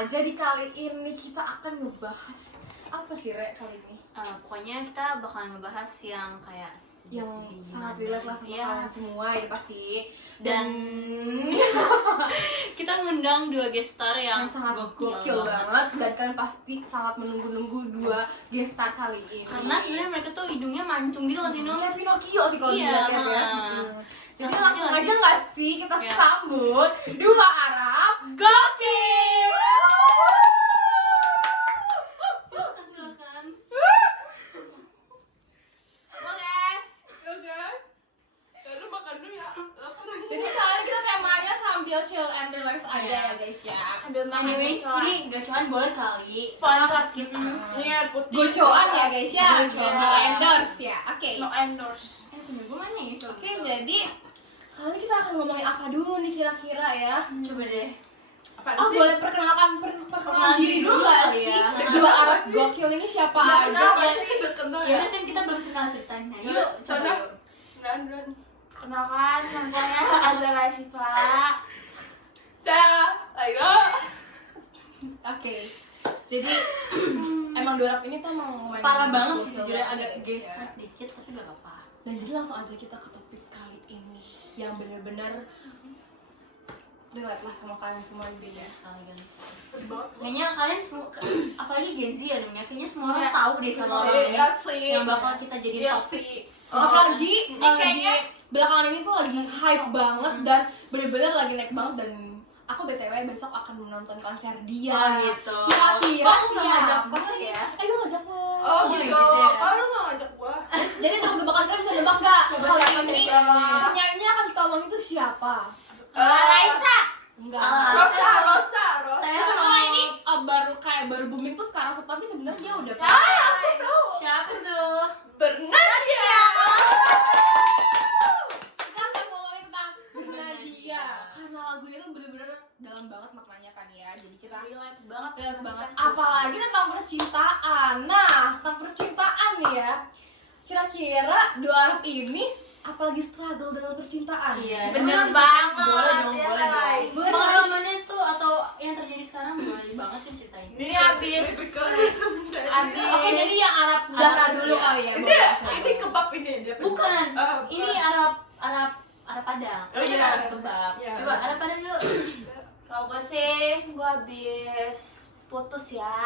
aja di kali ini kita akan ngebahas apa sih Re kali ini? Pokoknya kita bakalan ngebahas yang kayak Yang sangat relate lah sama kalian semua ini pasti. Dan kita ngundang 2 guest star yang sangat gokil banget dan kalian pasti sangat menunggu-nunggu 2 guest star kali ini. Karena sebenarnya mereka tuh hidungnya mancung gitu loh sih, Nung. Kayak Pinocchio sih kalau Iya, dilihat ya. Jadi langsung aja aja nggak sih kita sambut 2 Arab gokil. Silakan. Lalu makan dulu ya. Jadi kali ini kita temanya sambil chill and relax aja ya guys ya. Ambil makan. Anyways, ini gacoan boleh kali. Sponsor kita. Iya, putih. Gocoan ya guys ya. Gocoan. No endorse ya. Oke. No endorse. Punya gue mana ya? Oke, jadi kali ini kita akan ngomongin apa dulu nih kira-kira ya? Coba deh. Apaan Oh, sih? boleh perkenalkan diri dulu nggak kali sih? ya. 2 Arab gokil ini siapa aja? Kenapa sih udah kenal Ya ya? udah kan kita belum kenal ceritanya. Yuk, Yuk, sana. coba. Dan. Kenalkan, nama saya Azara Syifa. Ayo. Oke. Jadi emang 2 Arab ini tuh emang main Parah banget sih gokil sejujurnya, banget, agak guys, geser ya. dikit tapi gak apa-apa. Dan jadi langsung aja kita ke topik kali ini yang bener-bener relate lah sama kalian semua intinya. Sekali guys. Kayaknya kalian semua, apalagi Gen Z ya, Nung, ya. Kayaknya semua orang Iya. tahu deh sama orang ini yang bakal kita jadiin Iya topik. sih. Apalagi Ini kayaknya belakangan ini tuh lagi hype banget dan bener-bener lagi naik banget. Dan aku BTW besok akan menonton konser dia. Oh, gitu. Kira-kira Kok aku nggak ngajak siapa pas sih? ya? Gue ngajak lo. Oh Oh, gitu. gitu ya. Kok lu nggak ngajak gua? Jadi tebak-tebakan kalian bisa nebak nggak? Coba Kali siapa ini nih? penyanyi akan kita omongin itu siapa? Raisa. Enggak. Rosa. Saya kenal ini baru booming tuh sekarang, tapi sebenarnya dia udah Aku tahu. Siapa tuh? Bernadia. Kita akan ngomongin tentang Bernadia karena lagunya tuh bener-bener dalam banget maknanya kan ya. Jadi kita Relate banget. relate banget. Apalagi tentang percintaan. Nah, tentang percintaan nih ya. Kira-kira 2 Arab ini apalagi struggle dalam percintaan. Iya, Bener sebenarnya banget. Boleh dong, Iya, boleh dong. Ray. Boleh, Pengalamannya tuh atau yang terjadi sekarang boleh banget sih ceritain. Ini habis. Oke, jadi yang Arab Zahra Arab, dulu iya. kali ya. Ini boleh. ini kebab ini dia. Bukan. Oh, Ini Arab Padang. Oh, iya. Arab kebab. Iya. Coba Arab Padang dulu. Kalau gue sih, gue habis putus ya.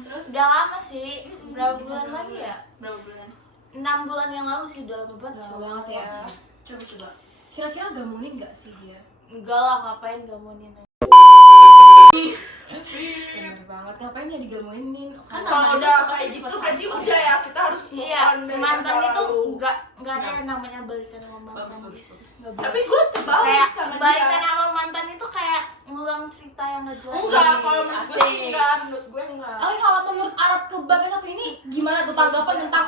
Terus Udah lama sih. Berapa bulan lagi ya? berapa bulan? 6 bulan yang lalu sih, udah lama banget. Lama banget ya. Coba. Kira-kira gamunin nggak sih dia? Enggak lah, ngapain gamunin. Bener banget. Ngapain ya digamunin? Kan Kalau namanya udah tuh kayak pasti gitu pas- berarti udah ya kita harus move Iya, on dari mantan masa itu lalu. enggak ada yang namanya balikan sama mantan. Bagus. Nggak boleh. Tapi gue sebalik Kayak sama balikan dia. sama mantan itu kayak ngulang cerita yang nggak jelas. Enggak, kalau menurut gue Asik. sih enggak, menurut gue enggak. Oke, kalau menurut Arab kebab yang satu ini gimana tuh tanggapan tentang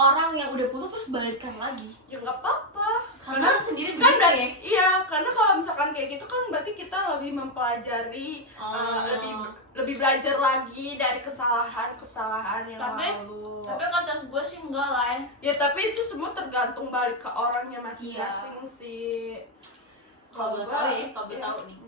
orang yang udah putus terus balikan lagi? Ya enggak apa-apa. Karena sendiri kan begitu ya. Iya, karena kalau misalkan kayak gitu kan berarti kita lebih mempelajari, lebih belajar lagi dari kesalahan yang Tapi- lalu. Tapi kata gue sih enggak lah ya. Ya tapi itu semua tergantung balik ke orangnya masing-masing sih. Kalau boleh gua- tahu ya, kalau boleh tahu nih.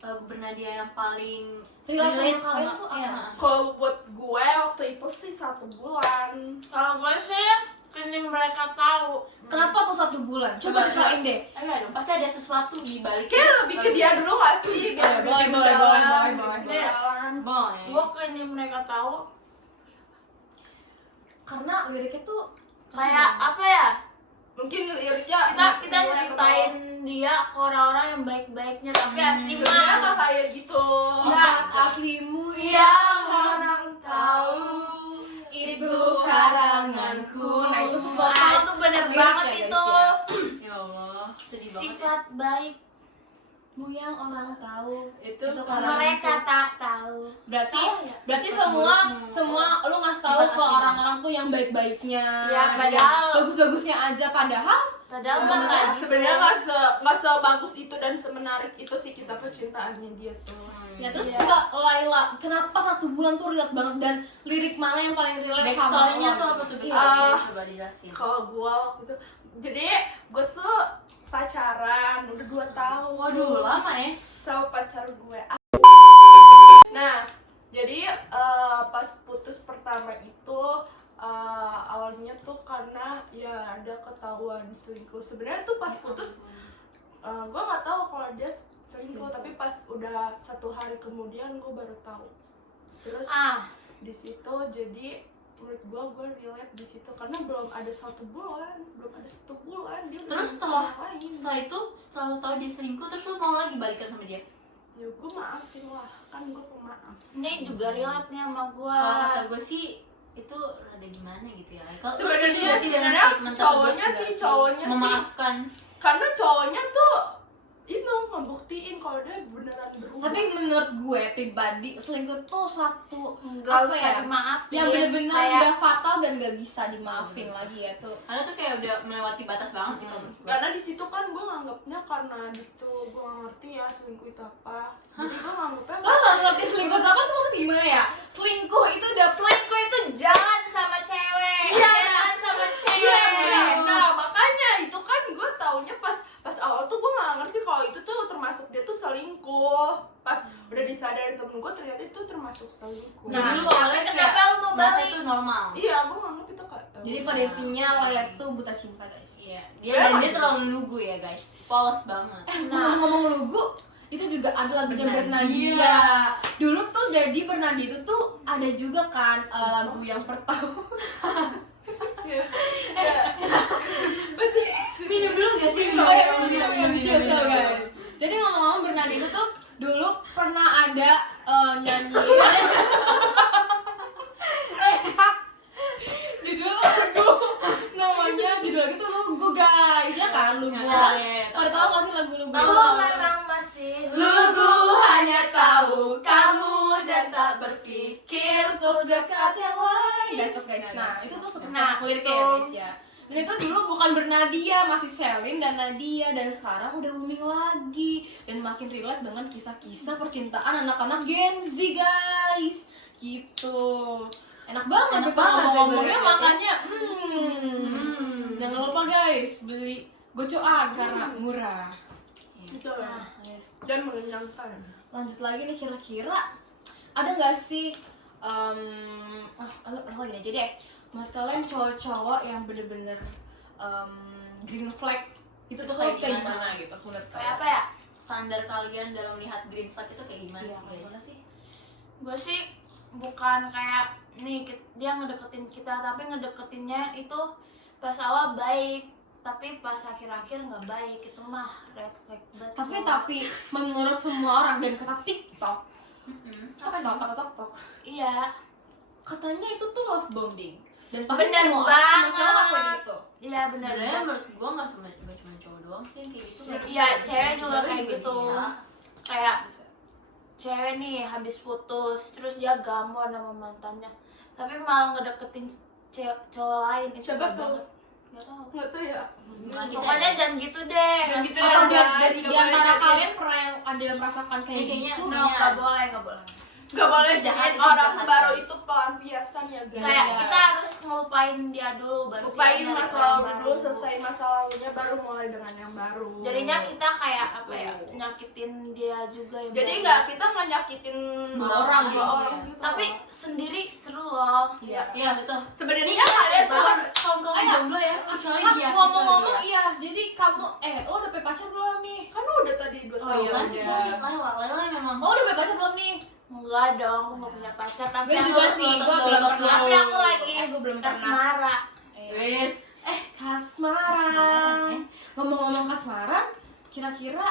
Bernadia yang paling Relate sama relate kalian tuh iya. apa? Kalau buat gue waktu itu sih 1 bulan. Kalau gue sih kini mereka tahu. Kenapa tuh 1 bulan? Coba ceritain deh. Ayo dong, pasti ada sesuatu di balik. Kayak lebih ke dia dulu gak sih? Biar Boleh, lebih boleh, mendalam, boleh, lebih boleh. mendalam. Boleh. Gue kini mereka tahu. Karena liriknya tuh Kayak apa ya? Mungkin liriknya Kita ceritain dia ke orang-orang yang baik-baiknya, tapi asli sebenarnya mah nggak kayak gitu. sifat aslimu Yang orang tahu itu karanganku. Nah, itu sesuatu Wah, itu bener lirik banget ya, guys, itu. ya. Ya Allah, sedih banget. Sifat baikmu yang orang tahu itu karena mereka tak tahu. berarti Salah ya? berarti Sifat semua burukmu. semua lu ngasih tahu Sifat ke aslimu. orang-orang tuh yang baik-baiknya, Ya, padahal- bagus-bagusnya aja, padahal Padahal Sebenarnya- mah nggak gitu. sebenarnya nggak sebagus itu dan semenarik itu sih kisah percintaannya dia tuh. ya terus Iya. juga Laila, kenapa 1 bulan tuh relate banget dan lirik mana yang paling relate sama Backstory-nya lo? tuh apa tuh? Ah. Coba dijelasin. Kalau gue waktu itu, jadi gue tuh pacaran udah 2 tahun. Waduh, lama ya. Sama pacar gue. selingkuh. Sebenarnya tuh pas putus gue nggak tahu kalau dia selingkuh, tapi pas udah 1 hari kemudian gue baru tahu. Terus di situ jadi menurut gue relate di situ karena belum ada 1 bulan dia udah Terus sama orang lain. setelah itu, setelah lu tahu dia selingkuh, terus lu mau lagi balikan sama dia? Ya gue maafin lah, kan gue pemaaf. Ini juga relate nih sama gua. Kalau kata gue sih itu rada gimana gitu ya. Kalau lu Sebenarnya setuju nggak sih dengan sebenarnya statement tersebut? cowoknya Nggak sih sih? Memaafkan. karena cowoknya tuh itu ngebuktiin kalau dia beneran berubah. Tapi menurut gue pribadi selingkuh tuh satu Nggak apa usah ya, dimaafin. yang bener-bener Kayak- udah fatal dan gak bisa dimaafin lagi ya tuh. Karena tuh kayak udah melewati batas banget sih kalau menurut gue. Karena di situ kan gue nganggapnya karena di situ gue nggak ngerti ya selingkuh itu apa. Jadi gue nganggapnya Lo gak ngerti selingkuh itu apa tuh maksudnya gimana ya? Selingkuh itu Jangan sama cewek. Iya. Jangan sama Iya, cewek. nah makanya itu kan gue taunya pas awal tuh gue nggak ngerti kalau itu tuh termasuk dia tuh selingkuh. Pas udah disadarin temen gue ternyata itu termasuk selingkuh. Jadi lu Tapi awalnya kenapa kayak lu mau merasa balik? itu normal. Iya, gue nganggap itu kayak jadi pada intinya Lelet tuh buta cinta guys. Iya. Dan dia terlalu lugu ya guys. Polos banget. Nah ngomong lugu itu juga ada lagunya Bernadia. Bernadia. Dulu tuh jadi Bernadia itu tuh ada juga kan lagu yang pertama. Minum dulu gak sih? Oh ya minum chill guys. Jadi ngomong-ngomong Bernadia itu tuh dulu pernah ada nyanyi judul lagu namanya judul lagu tuh Lugu guys ya kan Lugu. Pada tahu gak sih lagu Lugu? Lu memang masih Lugu hanya tahu kamu dan tak berpikir untuk dekat yang lain. Guys, nah itu tuh sebenarnya liriknya ya guys ya. Dan itu dulu bukan Bernadia, masih Selin dan Nadia, dan sekarang udah booming lagi dan makin relate dengan kisah-kisah percintaan anak-anak Gen Z guys. Gitu. Enak banget Enak kita banget ya, ngomongnya boleh. makanya jangan lupa guys beli gocoan karena murah. Gitu Nah, guys. dan mengenyangkan. Lanjut lagi nih kira-kira ada nggak sih aku gini aja deh, menurut kalian cowok-cowok yang bener-bener green flag itu tuh kayak gimana gitu menurut kayak kalian? apa ya? Standar kalian dalam lihat green flag itu kayak gimana Iya, sih gimana guys? sih? Gue sih bukan kayak nih dia ngedeketin kita, tapi ngedeketinnya itu pas awal baik, tapi pas akhir-akhir nggak baik. Itu mah red flag banget. Tapi menurut semua orang dan kata TikTok, kata TikTok, iya, katanya itu tuh love bombing dan pasti Bener semua banget. cowok lakuin itu. iya benar. Sebenarnya menurut gua nggak cuma cowok doang sih yang kayak gitu. Iya, cewek juga kayak gitu. bisa. Kayak cewek nih habis putus, terus dia gamon sama mantannya, tapi malah ngedeketin cowok lain. Itu Siapa bad tuh? banget. Nggak tahu. Nggak tahu ya. Bukan kita Pokoknya ya. jangan gitu deh. Jangan gitu Atau ya. dari Nggak di antara boleh kalian pernah yang ada yang merasakan kayak Kayaknya gitu? No, nggak boleh, nggak boleh. Nggak boleh Itu jahat, jadiin itu orang jahat, baru guys. itu pelampiasan ya guys. Kayak Iya. kita harus ngelupain dia dulu, baru lupain kita masa nyari lalu yang dulu, baru. selesai masa lalunya baru mulai dengan yang baru. Jadinya kita kayak apa ya, nyakitin dia juga yang Jadi baru. kita nggak nyakitin Dua orang dua gitu orang ya. gitu. Tapi sendiri seru loh. Iya. Iya betul. Sebenarnya kalian tuh Kawan-kawan jomblo ya, kecuali dia. Ngomong-ngomong iya, jadi kamu lo udah punya pacar belum nih? kan udah tadi 2 Oh tahun. iya kan, udah. kecuali Layla memang. Oh udah punya pacar belum nih? Enggak dong, aku nggak punya pacar. Tapi Gue aku juga sih, gue belum pernah. Tapi aku lagi Gue belum pernah. kasmara. Wis. Kasmaran. Ngomong-ngomong kasmaran, kira-kira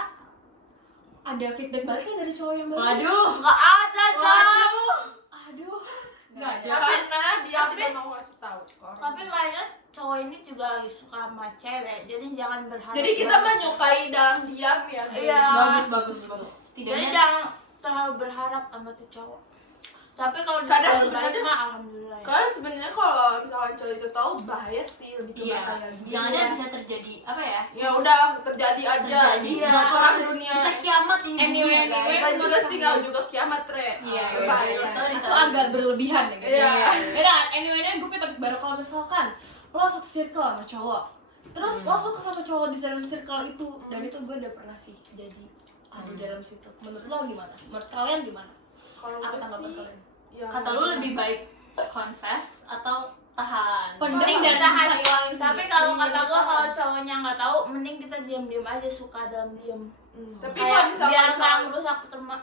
ada feedback baliknya dari cowok yang baru? Waduh. Nggak ada dong. Aduh. Nggak ada. Karena dia tapi- tidak mau ngasih tahu. ke orang. Tapi kayaknya cowok ini juga lagi suka sama cewek. Jadi jangan berharap. Jadi kita menyukai dalam diam ya. guys. Iya. Bagus. Jadi Tidaknya jangan terlalu berharap sama tuh cowok. Tapi kalau Kadang disuruh balik sebenarnya- mah alhamdulillah. Ya. Karena sebenarnya kalau misalkan cowok itu tahu bahaya sih, lebih ke iya. bahaya. Yang ada bisa terjadi apa ya? Ya udah terjadi aja. Terjadi Iya, semua orang dunia. Bisa kiamat ini Anyway, dunia, guys. Kita juga tinggal juga kiamat re. Iya, bahaya. iya. Sorry, Itu sorry. agak berlebihan ya gitu. Iya. Beda, anyway-nya gue punya topik baru. Kalau misalkan lo satu circle sama cowok, terus lo suka sama cowok di dalam circle itu, dan itu gue udah pernah sih jadi ada di dalam situ. Menurut lo gimana? Menurut kalian gimana? Kalau Apa gue tanggapan sih, kalian? ya, Kata lu lebih baik confess atau tahan. Mending Mending dan ditahan. bisa hilangin Tapi sendiri. kalau kata gua kalau cowoknya nggak tahu, mending kita diam-diam aja, suka dalam diam. Tapi Kayak kalau misalkan biar nggak cowok- merusak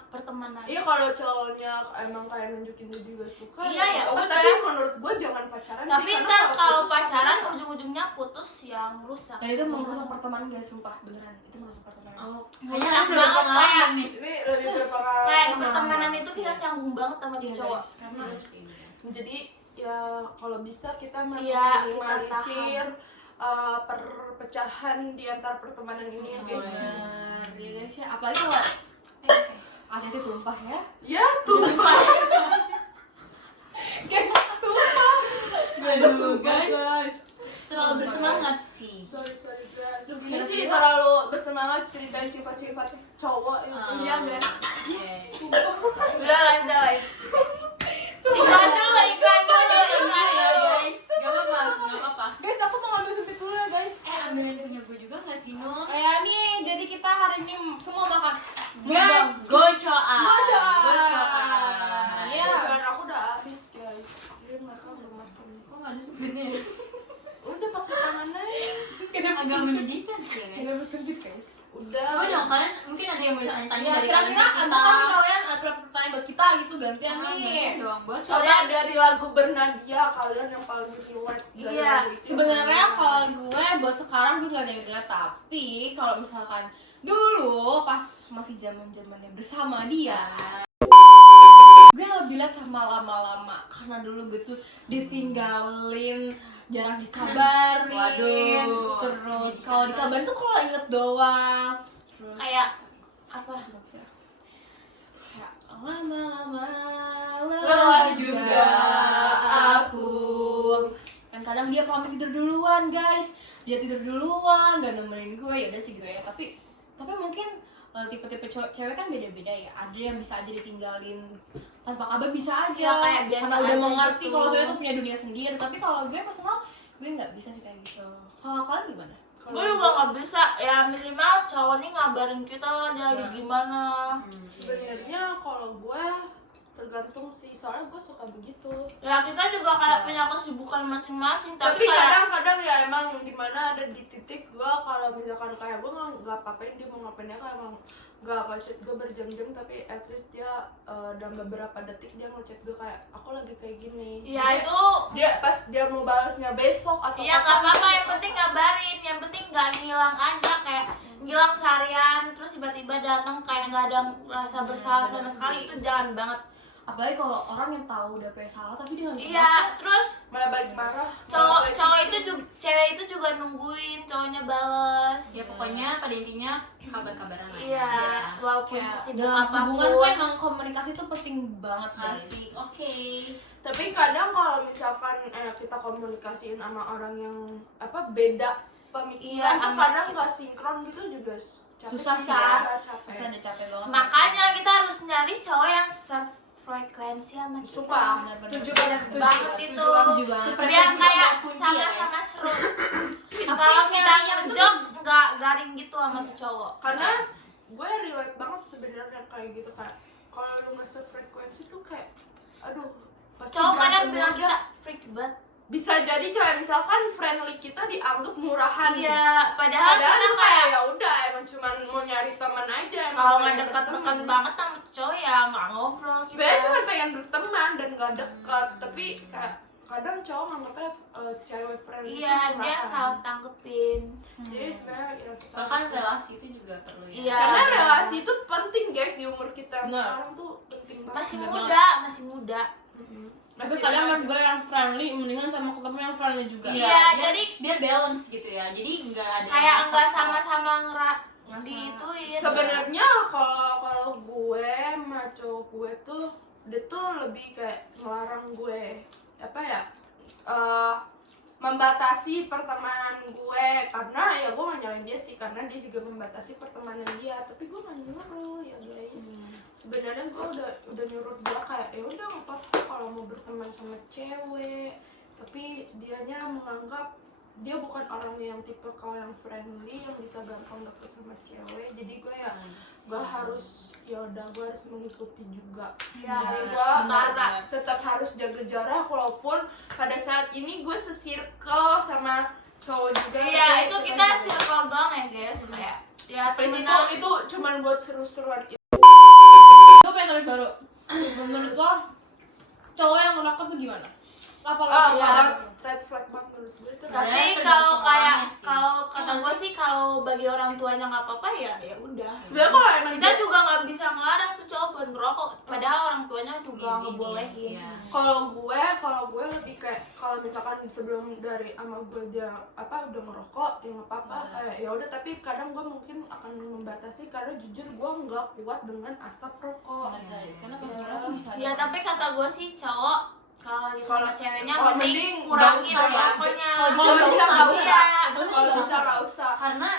pertemanan. iya kalau cowoknya emang kayak nunjukin dia juga suka Iya, ya udah. tapi menurut gue jangan pacaran Tapi sih, karena ntar kalau putus pacaran sama- ujung-ujungnya putus yang rusak. Dan itu merusak pertemanan guys, sumpah beneran. Itu merusak pertemanan. Kayaknya Rusak aku udah banget, pengalaman kayak nih. ini lebih berpengalaman kayak pertemanan itu kita canggung banget sama Iya, cowok. guys, karena jadi ya kalau bisa kita Iya, minimalisir perpecahan di antar pertemanan ini ya guys. bener. Iya guys ya, apalagi kalau hati-hati tumpah ya. Ya tumpah. Guys, tumpah. Aduh, guys. Terlalu bersemangat sih. Sorry guys. Ini sih terlalu bersemangat ceritain sifat-sifat cowok yang Ah. iya guys. Udah lah. Iklan dulu ya guys. Gak apa-apa. Guys, aku mau ngambil supit dulu ya guys. Ambilin punya gue juga gak sih, Nur? Kayak nih, jadi kita hari ini semua makan Enggak, gocoan. Gocoan. Ya, Iya. aku udah habis guys. Jadi mereka belum makan. Kok gak ada supirnya? Udah pakai tangan aja. Agak menyedihkan sih ya, Kita guys. bersempit guys. Udah. Coba dong, kalian mungkin ada yang mau ditanya-tanya Ya, dari kira-kira kalian apa kasih kalian ada pertanyaan buat kita gitu gantian nih. doang, bos. Soalnya dari lagu Bernadia kalian yang paling relate. dari Iya, lagu itu. Sebenarnya kalau gue buat sekarang gue gak ada yang relate, tapi kalau misalkan dulu pas masih zaman-zamannya bersama dia, gue lebih lihat sama lama-lama karena dulu gue tuh ditinggalin, jarang dikabarin. Waduh. Terus kalau dikabarin tuh kalau inget doang. Terus Kayak apa? kayak lama-lama Lelah juga aku. Kan kadang dia pamit tidur duluan guys, dia tidur duluan gak nemenin gue, ya udah sih gue ya. Tapi mungkin tipe-tipe cewek kan beda-beda ya. Ada yang bisa aja ditinggalin tanpa kabar, bisa aja Ya, kayak biasa karena udah aja mengerti gitu. kalau cewek tuh punya dunia sendiri. Tapi kalau gue personal gue nggak bisa sih kayak gitu. Kalau kalian gimana? Gue juga nggak bisa. Ya minimal cowok nih ngabarin kita lah dia lagi gimana. Sebenarnya kalau gue tergantung sih, soalnya gue suka begitu. Ya kita juga kayak punya kesibukan masing-masing. Tapi Tapi kayak kadang-kadang ya emang dimana ada di titik gue kalau misalkan kayak gue nggak apa-apain dia mau ngapain ya, kayak emang nggak apa chat gue berjam-jam, tapi at least dia dalam beberapa detik dia ngechat gue kayak aku lagi kayak gini. ya Jadi, itu dia pas dia mau balasnya besok atau iya nggak kapan, apa-apa, yang penting ngabarin, yang penting nggak ngilang aja, kayak ngilang seharian terus tiba-tiba datang kayak nggak ada rasa bersalah sama sekali, itu jangan banget. Apalagi kalau orang yang tahu udah punya salah tapi dia nggak Iya, terus malah balik marah. cowok itu juga, cewek itu juga nungguin cowoknya balas. Ya pokoknya pada intinya kabar-kabaran lah. Iya, walaupun kayak sesibuk dalam hubungan tuh apapun. emang komunikasi tuh penting banget guys. Asik, oke. Tapi kadang kalau misalkan kita komunikasiin sama orang yang beda pemikiran Iya, tuh sama kadang kita. nggak sinkron gitu juga capek Susah sih, sih ya. capek. Susah udah capek banget. Makanya kita harus nyari cowok yang sefrekuensi sama kita. Sumpah, Benar-benar. setuju banget, setuju Banget itu. Setuju banget. Biar kayak kunci ya, sama-sama guys. seru. Tapi Kalau kita yang itu ngejokes nggak garing gitu sama tuh cowok. Karena gue relate banget sebenarnya kayak gitu, kayak kalau lu nggak sefrekuensi tuh kayak aduh pasti Cowok kadang berantem bilang aja. kita freak banget. Bisa jadi kayak misalkan friendly kita dianggap murahan. Iya, padahal Padahal kita tuh kayak kayak ya udah emang cuman mau nyari teman aja. emang kalau nggak pengen dekat-dekat berteman. banget sama tuh cowok ya nggak ngobrol. Sebenarnya cuma pengen berteman dan nggak dekat, tapi kayak kadang cowok nganggapnya cewek friendly Iya, itu dia murahan. salah tanggepin. Jadi sebenarnya ya, kita Bahkan harus- relasi itu juga perlu ya. Iya. karena relasi itu penting guys di umur kita yang Benar. sekarang tuh penting banget. Masih Bener muda, masih muda. Tapi kadang menurut gue yang friendly mendingan sama ketemu yang friendly juga. Iya, dia- jadi dia balance gitu ya. Jadi enggak ada kayak rasa nggak kok. sama-sama Nggak diituin. Sebenarnya kalau gue sama cowok gue tuh dia tuh lebih kayak ngelarang gue membatasi pertemanan gue, karena ya gue gak nyalain dia sih, karena dia juga membatasi pertemanan dia, tapi gue gak nyuruh ya guys. Sebenarnya gue udah nyuruh dia kayak ya udah nggak apa-apa kalau mau berteman sama cewek, tapi dianya menganggap dia bukan orang yang tipe kalau yang friendly yang bisa gampang deket sama cewek, jadi gue ya gue harus gue harus mengikuti juga. Ya, Jadi gue benar. tetap harus jaga jarak walaupun pada saat ini gue se-circle sama cowok juga. Iya, itu kita circle doang ya guys, kayak ya Personal itu cuman buat seru-seruan. Gue pengen tarik baru. Menurut lo cowok yang ngerokok tuh gimana? Apa lo Red flag banget menurut gue itu. tapi Sebenarnya kalau tergantung kayak orangnya sih. kalau kata gue sih kalau bagi orang tuanya nggak apa-apa ya udah. Sebenarnya kalau emang Kita juga nggak bisa ngelarang tuh cowok buat ngerokok, padahal orang tuanya juga Izinin, ngebolehin. iya. kalau gue lebih kayak kalau misalkan sebelum dari ama gue dia udah ngerokok ya nggak apa-apa, kayak ya udah, tapi kadang gue mungkin akan membatasi karena jujur gue nggak kuat dengan asap rokok. Karena pas sekarang tuh bisa. Ya tapi kata gue sih cowok kalau lagi sama ceweknya kalau mending mending kurangin nggak usah ya. rokoknya. Kalau bisa nggak usah. Iya. Kalau bisa nggak usah. Karena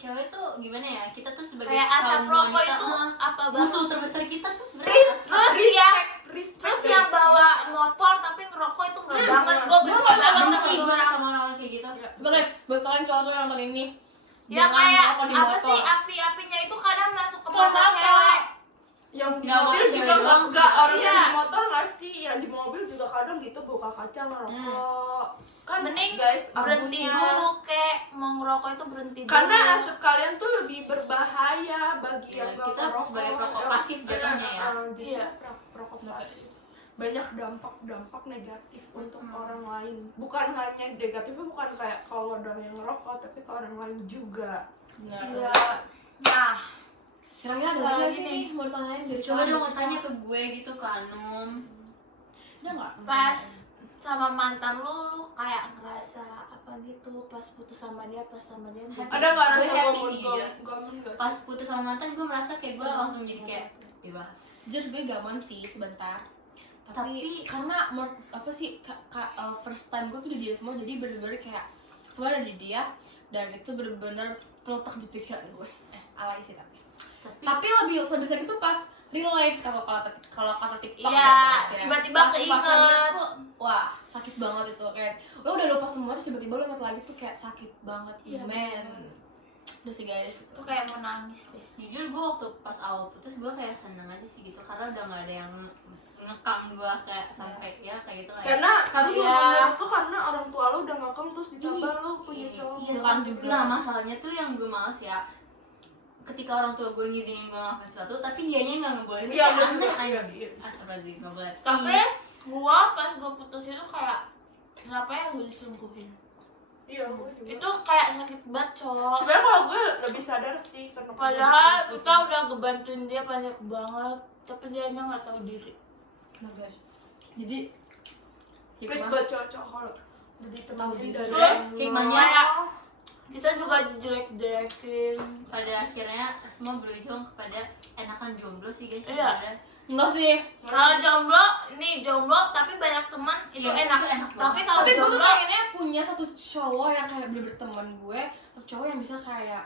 cewek tuh gimana ya, kita tuh sebagai Kayak asap kaum rokok wanita, itu apa banget? musuh terbesar kita tuh sebenarnya Terus yang bawa motor tapi ngerokok itu nggak banget. Gue benci banget benci sama gue orang. sama orang kayak gitu. Banget buat kalian cowok-cowok yang nonton ini. Ya jangan kayak ngerokok di apa motor. sih api-apinya itu kadang masuk ke Kenapa? mata cewek. Yang di Nggak mobil mau juga cewek doang nggak sih. orang yang Iya. di motor nggak sih, yang di mobil juga kadang gitu buka kaca ngerokok. Kan Mending guys berhenti abunya. dulu kek mau ngerokok itu berhenti dulu. Karena asap kalian tuh lebih berbahaya bagi Ya, yang nggak kita merokok. sebagai perokok Ya, pasif jatuhnya ya. Jadi Iya. perokok pasif. Banyak dampak negatif untuk orang lain. Bukan hanya negatifnya bukan kayak kalau orang yang ngerokok, tapi ke orang lain juga. Benar. Iya. Nah, Kira-kira ada Apa lagi lagi nih mau ditanyain dari Coba kalian? dong tanya ke gue gitu ke Anum. Ada nggak? pas sama mantan lu kayak ngerasa apa gitu pas putus sama dia, pas sama dia Ada nggak Gue rasa happy sih, jujur. gomen nggak sih? Pas putus sama mantan gue merasa kayak gue langsung jadi kayak bebas. Jujur gue gamon sih sebentar. Tapi Tapi- karena apa sih first time gue tuh di dia semua, jadi bener-bener kayak semua ada di dia dan itu bener-bener terletak di pikiran gue. Alay sih tapi lebih sebesar itu pas real life kalau kata TikTok. Iya, guys, ya. tiba-tiba Pas keinget. rasanya tuh, wah sakit banget itu kayak lo udah lupa semua terus tiba-tiba lo inget lagi tuh kayak sakit banget. Iya, men. bener. Udah sih guys. tuh kayak mau nangis deh. Jujur gue waktu pas awal putus gue kayak seneng aja sih gitu karena udah gak ada yang ngekang gue kayak sampai ya kayak gitu lah. Ya. Karena tapi Iya. gomen itu karena orang tua lu udah ngakam terus ditambah lu punya Iya, cowok. iya, kan juga. Nah masalahnya tuh yang gue males ya ketika orang tua gue ngizinin gue ngelakuin sesuatu tapi dianya nggak ngebolehin. Iya, Kayak bener. aneh Iya, aja. iya. Astagfirullahaladzim nggak boleh. Tapi gua pas gua putus itu kayak kenapa ya gue diselingkuhin? Iya, gue juga. Itu kayak sakit banget cowok. Sebenarnya kalau gue lebih sadar sih karena Padahal kita udah ngebantuin dia banyak banget, tapi dia nya nggak tahu diri. Nah guys, jadi please hikmah- buat cowok-cowok kalau udah ditemenin Tahu dari diri. Hikmahnya Kita juga jelek-jelekin. pada akhirnya semua berujung kepada enakan jomblo sih guys. Iya. sebenarnya. enggak sih. Kalau jomblo, nih jomblo tapi banyak teman itu Iya, enak. itu enak banget. Tapi kalau Tapi gue tuh jomblo, pengennya punya satu cowok yang kayak bener-bener teman gue, satu cowok yang bisa kayak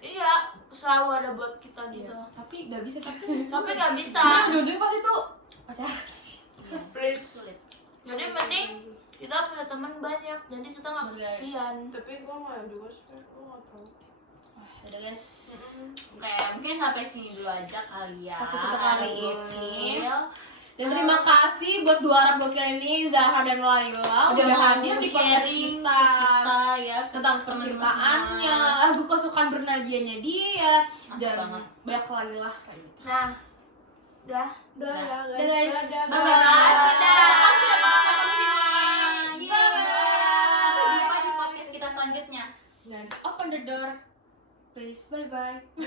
iya selalu ada buat kita gitu. tapi gak bisa sih. Tapi nggak bisa. Tapi ujung-ujungnya pasti tuh pacaran sih. Iya. Please. Sulit. Jadi mending kita punya teman banyak, jadi kita nggak kesepian. Tapi gue nggak juga sih, gue nggak tahu. Udah guys. Kayak mungkin sampai sini dulu aja kali ya. Episode kali Gokil. ini. Dan terima kasih buat dua Arab gokil ini, Zahra dan Laila udah hadir di podcast sharing kita kita ya tentang percintaannya, lagu kesukaan bernadianya dia, Mantap dan banget. banyak lagi lah kayak gitu. Nah, dah. Udah ya Dadah, guys. Dadah. Bye. Dadah. Terima kasih udah menonton semua. Sampai jumpa di podcast kita selanjutnya. Dan open the door, please. Bye bye. Bye.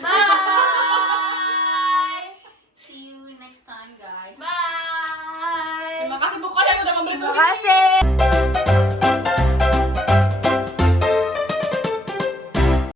See you next time guys. Bye. Terima kasih pokoknya udah memberi Terima kasih.